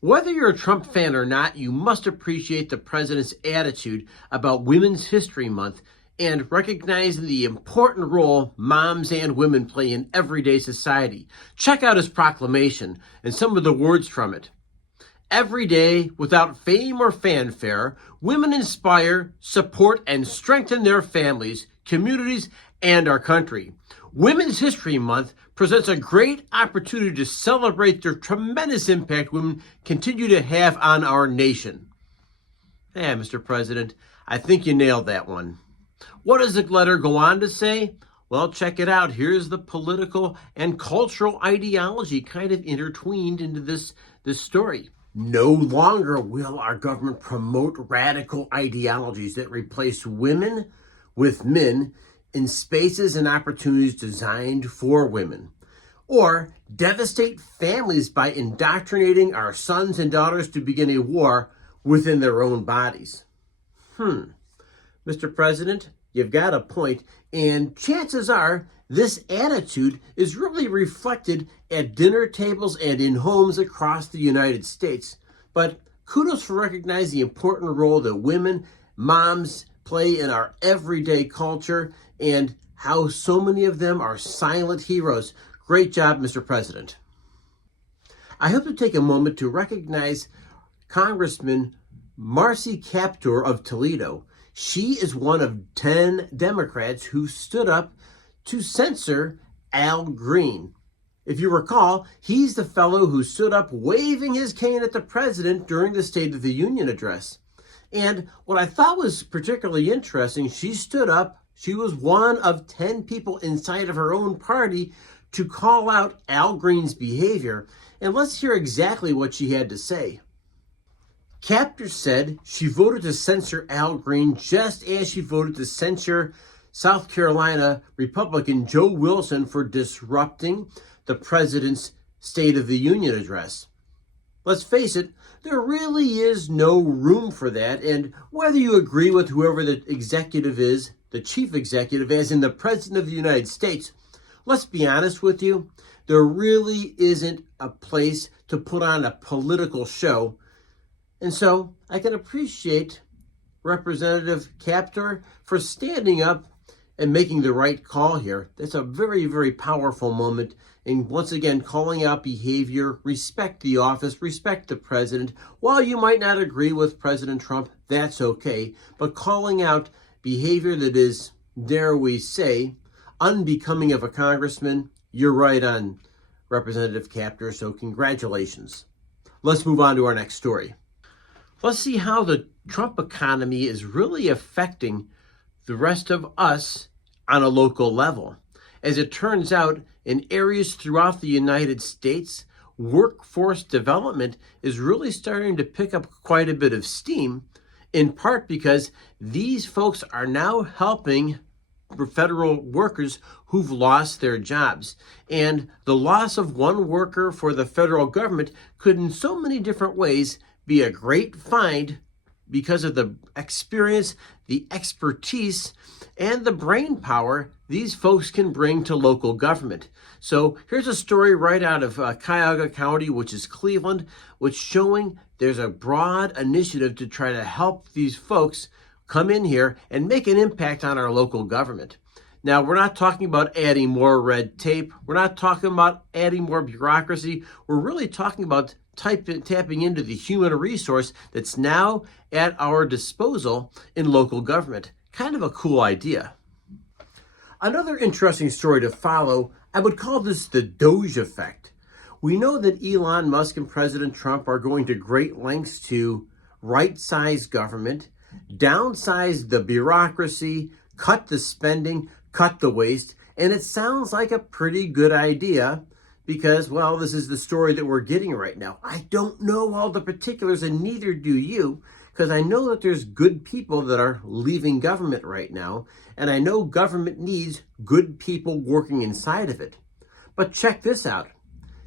Whether you're a Trump fan or not, you must appreciate the president's attitude about Women's History Month and recognizing the important role moms and women play in everyday society. Check out his proclamation and some of the words from it. Every day, without fame or fanfare, women inspire, support, and strengthen their families, communities, and our country. Women's History Month presents a great opportunity to celebrate the tremendous impact women continue to have on our nation. Yeah, Mr. President, I think you nailed that one. What does the letter go on to say? Well, check it out. Here's the political and cultural ideology kind of intertwined into this story. No longer will our government promote radical ideologies that replace women with men in spaces and opportunities designed for women, or devastate families by indoctrinating our sons and daughters to begin a war within their own bodies. Mr. President, you've got a point, and chances are this attitude is really reflected at dinner tables and in homes across the United States. But kudos for recognizing the important role that women, moms, play in our everyday culture and how so many of them are silent heroes. Great job, Mr. President. I hope to take a moment to recognize Congressman Marcy Kaptur of Toledo. She is one of 10 Democrats who stood up to censor Al Green. If you recall, he's the fellow who stood up waving his cane at the president during the State of the Union address. And what I thought was particularly interesting, she stood up. She was one of 10 people inside of her own party to call out Al Green's behavior. And let's hear exactly what she had to say. Kaptur said she voted to censor Al Green just as she voted to censure South Carolina Republican Joe Wilson for disrupting the president's State of the Union address. Let's face it, there really is no room for that. And whether you agree with whoever the executive is, the chief executive, as in the president of the United States, let's be honest with you, there really isn't a place to put on a political show. And so I can appreciate Representative Kaptur for standing up and making the right call here. That's a very, very powerful moment. And once again, calling out behavior, respect the office, respect the president. While you might not agree with President Trump, that's okay. But calling out behavior that is, dare we say, unbecoming of a congressman, you're right on, Representative Kaptur. So congratulations. Let's move on to our next story. Let's see how the Trump economy is really affecting the rest of us on a local level. As it turns out, in areas throughout the United States, workforce development is really starting to pick up quite a bit of steam, in part because these folks are now helping federal workers who've lost their jobs. And the loss of one worker for the federal government could in so many different ways be a great find because of the experience, the expertise, and the brain power these folks can bring to local government. So here's a story right out of Cuyahoga County, which is Cleveland, which showing there's a broad initiative to try to help these folks come in here and make an impact on our local government. Now, we're not talking about adding more red tape. We're not talking about adding more bureaucracy. We're really talking about tapping into the human resource that's now at our disposal in local government. Kind of a cool idea. Another interesting story to follow, I would call this the douche effect. We know that Elon Musk and President Trump are going to great lengths to right-size government, downsize the bureaucracy, cut the spending, cut the waste, and it sounds like a pretty good idea because, well, this is the story that we're getting right now. I don't know all the particulars, and neither do you, because I know that there's good people that are leaving government right now, and I know government needs good people working inside of it. But check this out.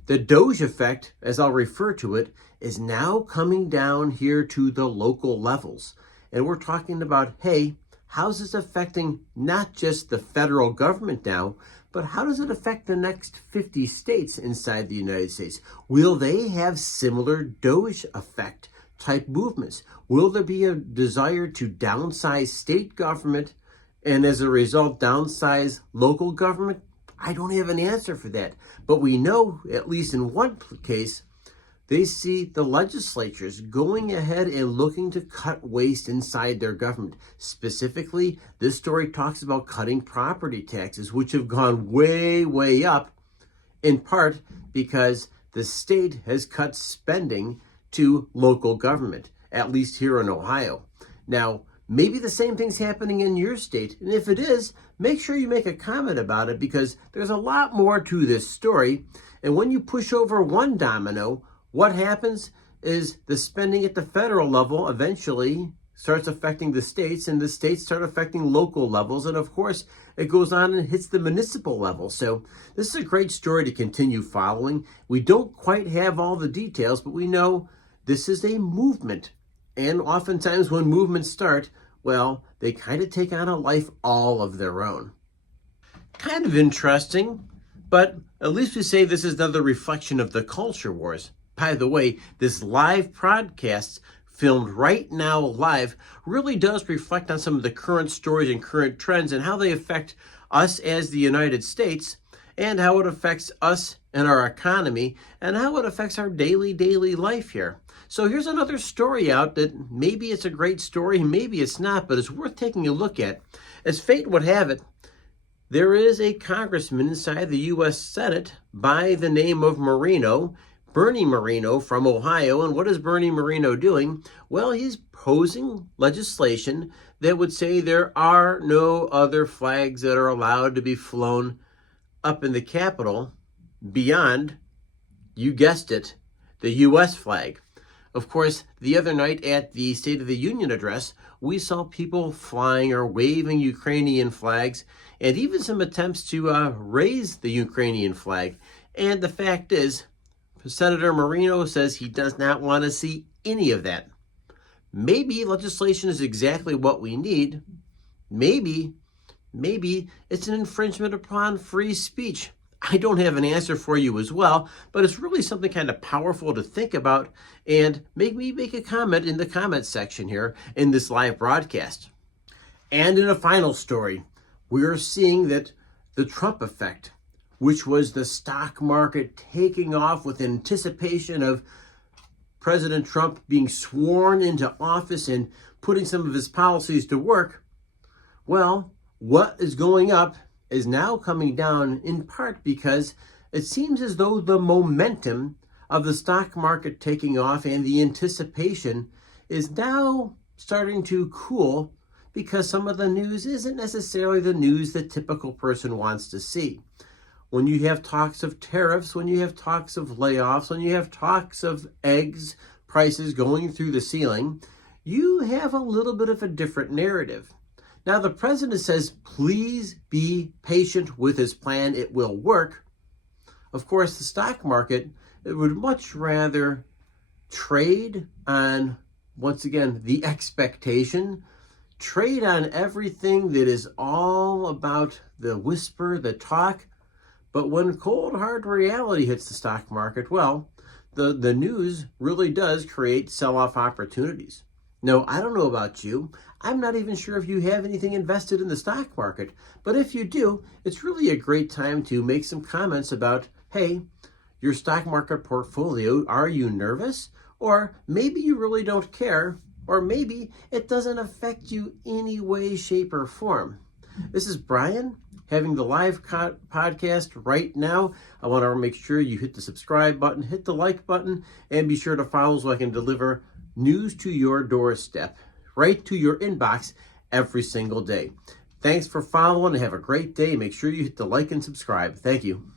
The douche effect, as I'll refer to it, is now coming down here to the local levels. And we're talking about, hey, how's this affecting not just the federal government now, but how does it affect the next 50 states inside the United States? Will they have similar douche effect type movements? Will there be a desire to downsize state government and as a result downsize local government? I don't have an answer for that. But we know, at least in one case, they see the legislatures going ahead and looking to cut waste inside their government. Specifically, this story talks about cutting property taxes, which have gone way, way up, in part because the state has cut spending to local government, at least here in Ohio. Now, maybe the same thing's happening in your state, and if it is, make sure you make a comment about it because there's a lot more to this story, and when you push over one domino, what happens is the spending at the federal level eventually starts affecting the states, and the states start affecting local levels, and of course, it goes on and hits the municipal level. So this is a great story to continue following. We don't quite have all the details, but we know this is a movement, and oftentimes when movements start, well, they kind of take on a life all of their own. Kind of interesting, but at least we say this is another reflection of the culture wars. By the way, this live podcast filmed right now live really does reflect on some of the current stories and current trends and how they affect us as the United States and how it affects us and our economy and how it affects our daily life here. So here's another story out that maybe it's a great story, maybe it's not, but it's worth taking a look at. As fate would have it, there is a congressman inside the U.S. Senate by the name of Bernie Moreno from Ohio. And what is Bernie Moreno doing? Well, he's posing legislation that would say there are no other flags that are allowed to be flown up in the Capitol beyond, you guessed it, the U.S. flag. Of course, the other night at the State of the Union address, we saw people flying or waving Ukrainian flags and even some attempts to raise the Ukrainian flag. And the fact is, Senator Moreno says he does not want to see any of that. Maybe legislation is exactly what we need. Maybe it's an infringement upon free speech. I don't have an answer for you as well, but it's really something kind of powerful to think about, and make a comment in the comment section here in this live broadcast. And in a final story, we're seeing that the Trump effect, which was the stock market taking off with anticipation of President Trump being sworn into office and putting some of his policies to work. Well, what is going up is now coming down in part because it seems as though the momentum of the stock market taking off and the anticipation is now starting to cool because some of the news isn't necessarily the news the typical person wants to see. When you have talks of tariffs, when you have talks of layoffs, when you have talks of eggs prices going through the ceiling, you have a little bit of a different narrative. Now, the president says, please be patient with his plan. It will work. Of course, the stock market, it would much rather trade on, once again, the expectation, trade on everything that is all about the whisper, the talk. But when cold, hard reality hits the stock market, well, the news really does create sell-off opportunities. Now, I don't know about you. I'm not even sure if you have anything invested in the stock market. But if you do, it's really a great time to make some comments about, hey, your stock market portfolio, are you nervous? Or maybe you really don't care. Or maybe it doesn't affect you any way, shape, or form. This is Brian having the live podcast right now. I want to make sure you hit the subscribe button, hit the like button, and be sure to follow so I can deliver news to your doorstep, right to your inbox every single day. Thanks for following and have a great day. Make sure you hit the like and subscribe. Thank you.